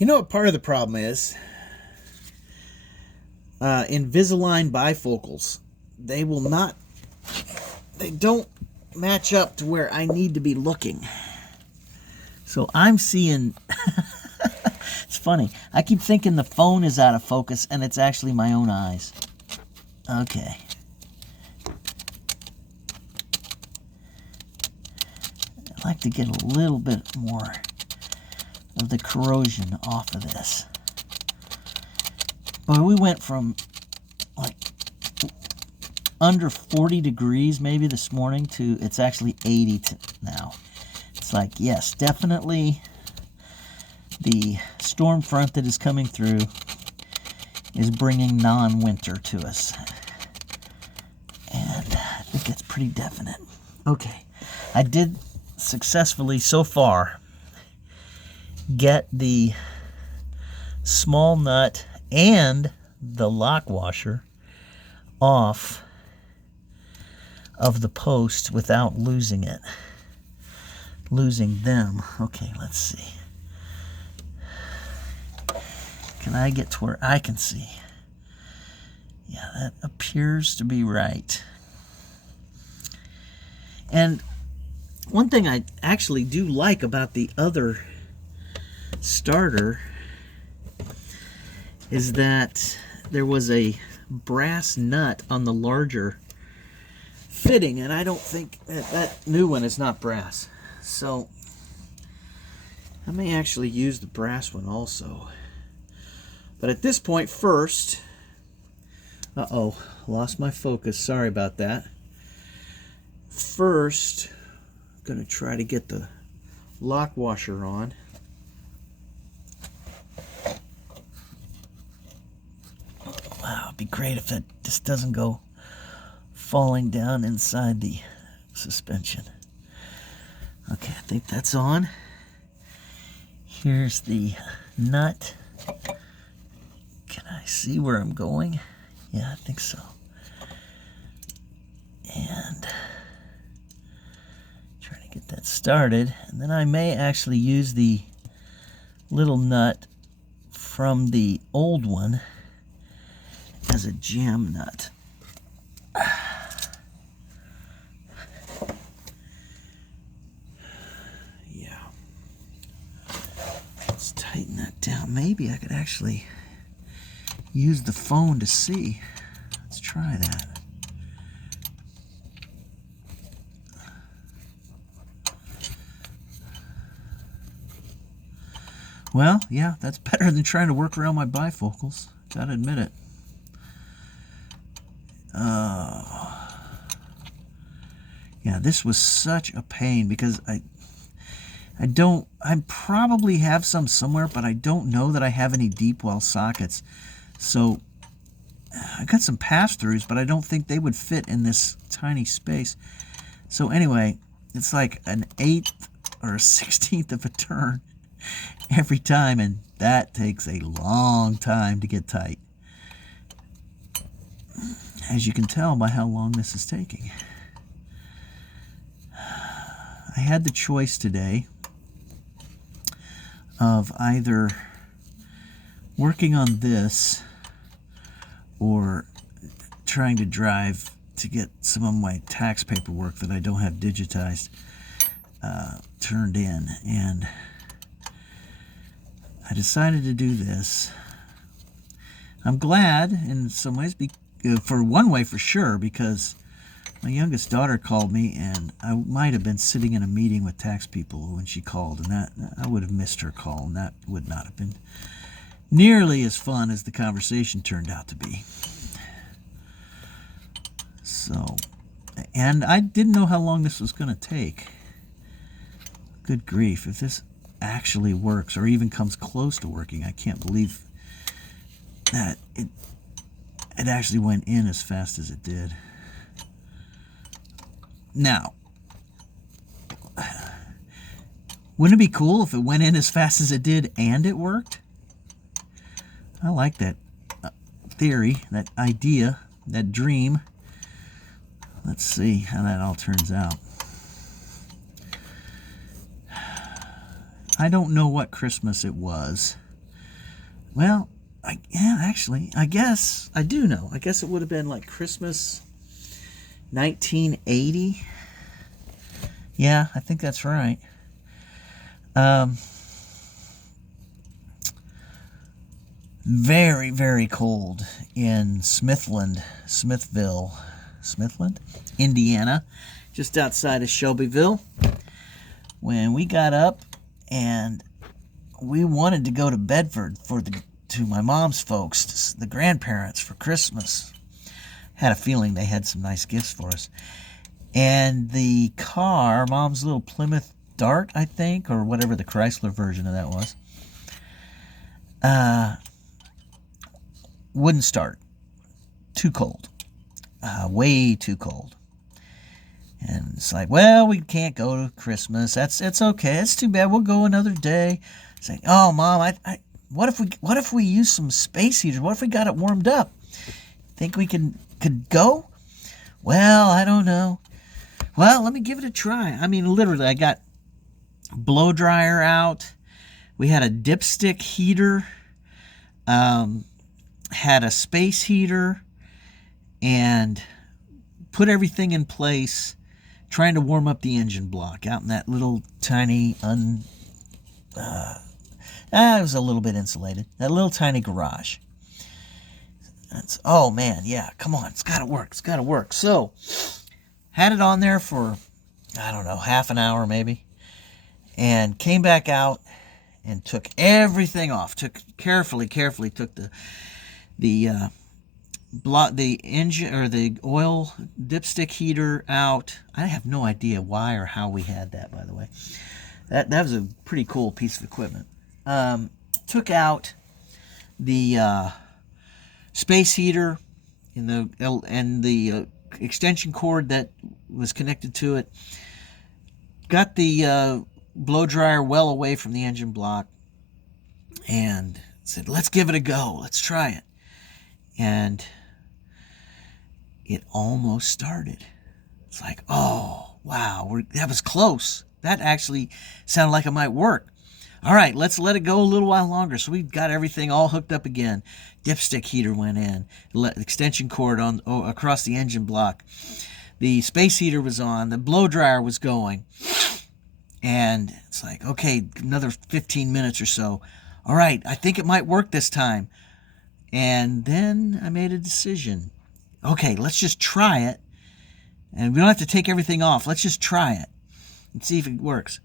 You know what part of the problem is? Invisalign bifocals. They will not, they don't match up to where I need to be looking. So I'm seeing, it's funny. I keep thinking the phone is out of focus and it's actually my own eyes. Okay. I'd like to get a little bit more of the corrosion off of this. But we went from like under 40 degrees maybe this morning to it's actually 80 now. It's like, yes, definitely the storm front that is coming through is bringing non-winter to us. And I think it's pretty definite. Okay, I did successfully so far get the small nut and the lock washer off of the post without losing them. Okay, let's see. Can I get to where I can see? Yeah, that appears to be right. And one thing I actually do like about the other starter is that there was a brass nut on the larger fitting, and I don't think that new one is not brass. So I may actually use the brass one also. But at this point, first, lost my focus. Sorry about that. First, I'm going to try to get the lock washer on. Wow, it'd be great if it just doesn't go falling down inside the suspension. Okay, I think that's on. Here's the nut. Can I see where I'm going? Yeah, I think so. And trying to get that started. And then I may actually use the little nut from the old one as a jam nut. Yeah. Let's tighten that down. Maybe I could actually use the phone to see. Let's try that. Well, yeah, that's better than trying to work around my bifocals. Gotta admit it. Yeah, this was such a pain because I probably have some somewhere, but I don't know that I have any deep well sockets. So I got some pass-throughs, but I don't think they would fit in this tiny space. So anyway, it's like an 1/8 or a 1/16 of a turn every time, and that takes a long time to get tight, as you can tell by how long this is taking. I had the choice today of either working on this or trying to drive to get some of my tax paperwork that I don't have digitized turned in, and I decided to do this. I'm glad in some ways, for one way for sure, because my youngest daughter called me, and I might have been sitting in a meeting with tax people when she called, and that I would have missed her call, and that would not have been nearly as fun as the conversation turned out to be. So, and I didn't know how long this was going to take. Good grief, if this actually works or even comes close to working, I can't believe that it actually went in as fast as it did. Now, wouldn't it be cool if it went in as fast as it did and it worked? I like that theory, that idea, that dream. Let's see how that all turns out. I don't know what Christmas it was, Well, actually, I guess I do know. I guess it would have been like Christmas 1980. Yeah, I think that's right. Um, Very, very cold in Smithville, Indiana, just outside of Shelbyville. When we got up and we wanted to go to Bedford to my mom's folks, the grandparents, for Christmas. Had a feeling they had some nice gifts for us. And the car, Mom's little Plymouth Dart, I think, or whatever the Chrysler version of that was, wouldn't start. Too cold. Way too cold. And it's like, well, we can't go to Christmas. It's okay. It's too bad. We'll go another day. It's like, oh, Mom, what if we use some space heaters? What if we got it warmed up? Think we could go? Well, I don't know. Well, let me give it a try. I mean, literally, I got blow dryer out. We had a dipstick heater. Had a space heater, and put everything in place, trying to warm up the engine block out in that little tiny it was a little bit insulated, that little tiny garage. Oh man, yeah, come on, it's gotta work. So had it on there for, I don't know, half an hour maybe, and came back out and took everything off. Carefully took the engine or the oil dipstick heater out. I have no idea why or how we had that, by the way. That was a pretty cool piece of equipment. Took out the space heater and the extension cord that was connected to it. Got the blow dryer well away from the engine block and said, let's give it a go. Let's try it. And it almost started. It's like, oh, wow, that was close. That actually sounded like it might work. All right, let's let it go a little while longer. So we got everything all hooked up again. Dipstick heater went in. Extension cord across the engine block. The space heater was on. The blow dryer was going. And it's like, okay, another 15 minutes or so. All right, I think it might work this time. And then I made a decision. Okay, let's just try it. And we don't have to take everything off. Let's just try it and see if it works.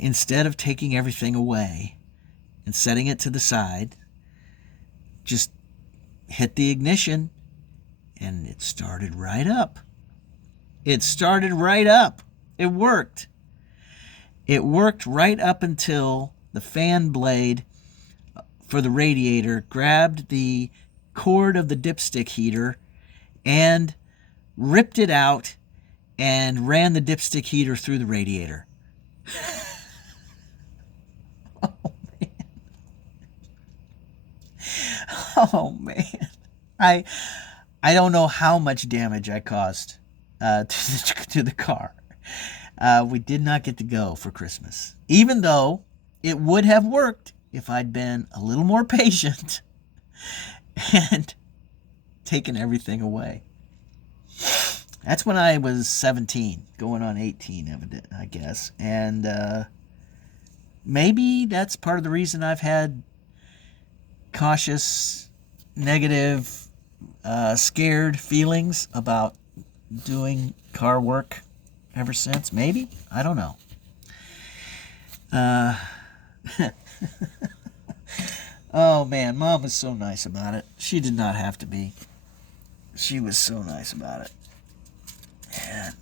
Instead of taking everything away and setting it to the side, just hit the ignition and it started right up. It worked. It worked right up until the fan blade for the radiator grabbed the cord of the dipstick heater and ripped it out and ran the dipstick heater through the radiator. Oh man. I don't know how much damage I caused to the car. We did not get to go for Christmas, even though it would have worked if I'd been a little more patient and taken everything away. That's when I was 17, going on 18, I guess. And maybe that's part of the reason I've had cautious, negative, scared feelings about doing car work ever since. Maybe? I don't know. Oh man, Mom was so nice about it. She did not have to be. She was so nice about it. And,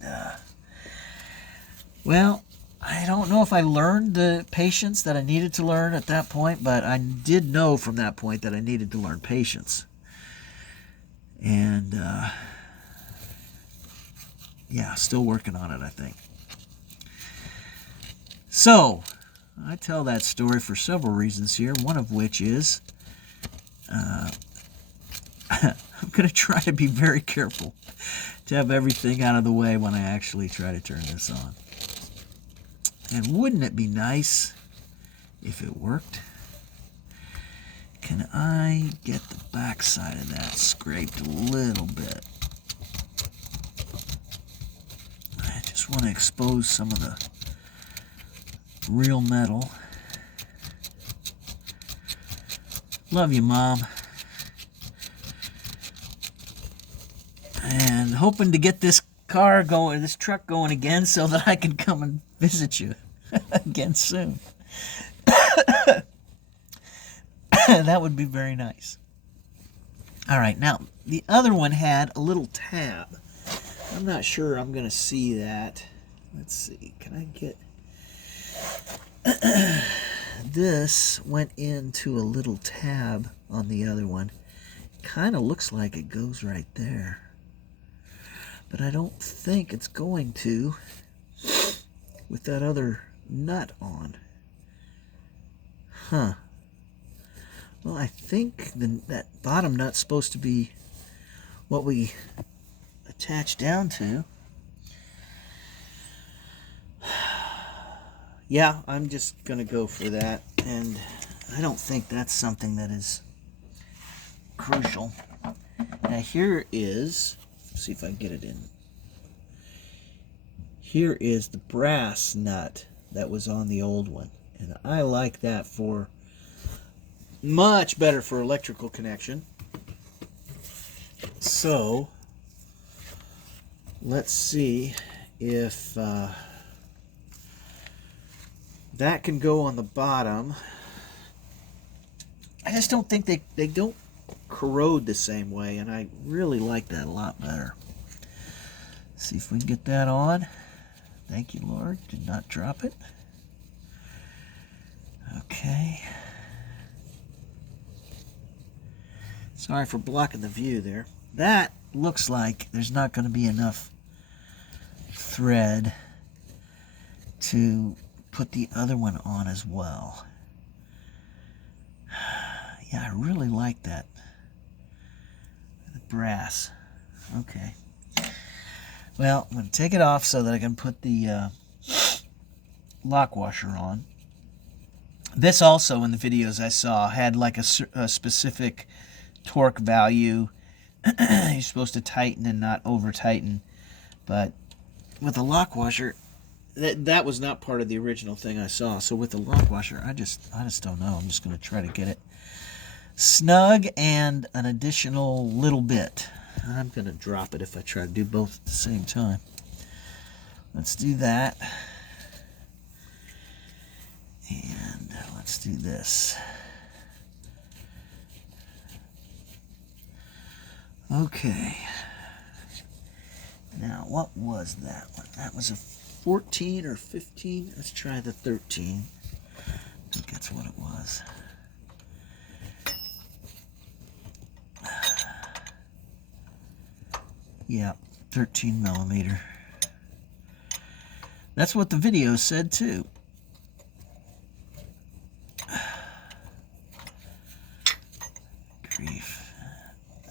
well, I don't know if I learned the patience that I needed to learn at that point, but I did know from that point that I needed to learn patience. And, yeah, still working on it, I think. So, I tell that story for several reasons here, one of which is I'm going to try to be very careful to have everything out of the way when I actually try to turn this on. And wouldn't it be nice if it worked? Can I get the back side of that scraped a little bit? I just want to expose some of the real metal. Love you, Mom. And hoping to get this car going, this truck going again, so that I can come and visit you again soon. That would be very nice. All right, now the other one had a little tab. I'm not sure I'm going to see that. Let's see. Can I get... This went into a little tab on the other one. Kind of looks like it goes right there. But I don't think it's going to with that other nut on. Huh. Well, I think that bottom nut's supposed to be what we attach down to. Yeah, I'm just going to go for that. And I don't think that's something that is crucial. Now here is, let's see if I can get it in. Here is the brass nut that was on the old one. And I like that for much better for electrical connection. So let's see if that can go on the bottom. I just don't think they don't corrode the same way, and I really like that a lot better. See if we can get that on. Thank you, Lord. Did not drop it. Okay. Sorry for blocking the view there. That looks like there's not going to be enough thread to put the other one on as well. Yeah, I really like that. The brass. Okay. Well, I'm going to take it off so that I can put the lock washer on. This also, in the videos I saw, had like a specific torque value. You're supposed to tighten and not over tighten, but with the lock washer, that was not part of the original thing I saw. So with the lock washer, I just don't know. I'm just going to try to get it snug and an additional little bit. I'm going to drop it if I try to do both at the same time. Let's do that. And let's do this. Okay. Now, what was that one? That was a 14 or 15. Let's try the 13. I think that's what it was. Yeah, 13 millimeter. That's what the video said too. Grief.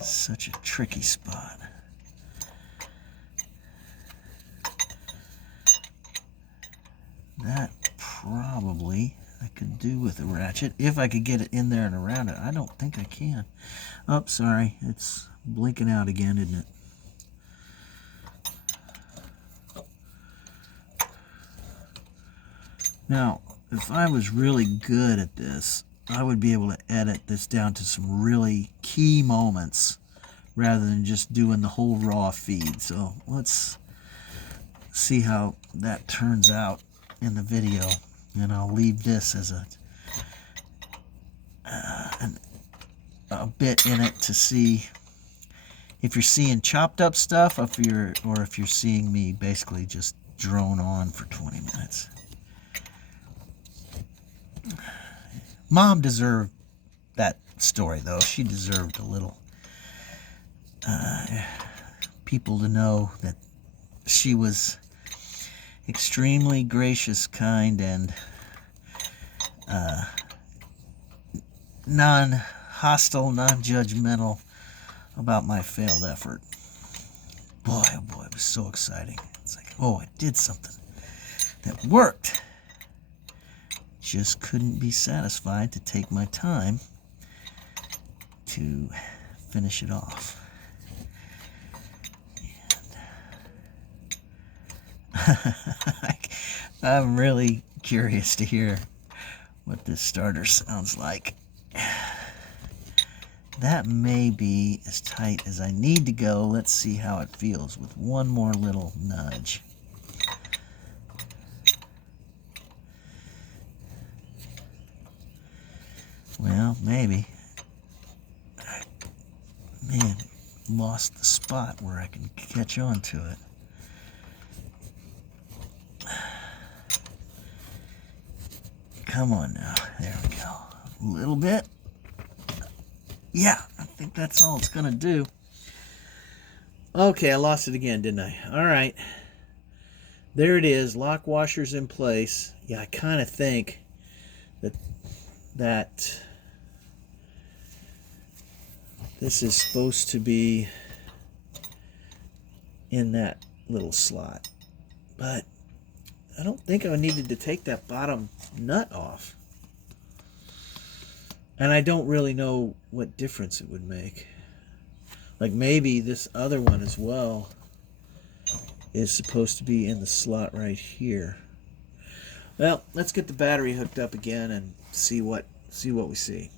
Such a tricky spot. That probably I could do with a ratchet if I could get it in there and around it. I don't think I can. Oh, sorry. It's blinking out again, isn't it? Now, if I was really good at this, I would be able to edit this down to some really key moments rather than just doing the whole raw feed. So let's see how that turns out in the video. And I'll leave this as a bit in it to see if you're seeing chopped up stuff or if you're seeing me basically just drone on for 20 minutes. Mom deserved that story, though. She deserved a little people to know that she was extremely gracious, kind, and non-hostile, non-judgmental about my failed effort. Boy, oh boy, it was so exciting. It's like, oh, I did something that worked. Just couldn't be satisfied to take my time to finish it off. I'm really curious to hear what this starter sounds like. That may be as tight as I need to go. Let's see how it feels with one more little nudge. Well, maybe. Man, lost the spot where I can catch on to it. Come on now. There we go. A little bit. Yeah, I think that's all it's going to do. Okay, I lost it again, didn't I? All right. There it is. Lock washer's in place. Yeah, I kind of think that this is supposed to be in that little slot. But I don't think I needed to take that bottom nut off. And I don't really know what difference it would make. Like maybe this other one as well is supposed to be in the slot right here. Well, let's get the battery hooked up again and see what we see.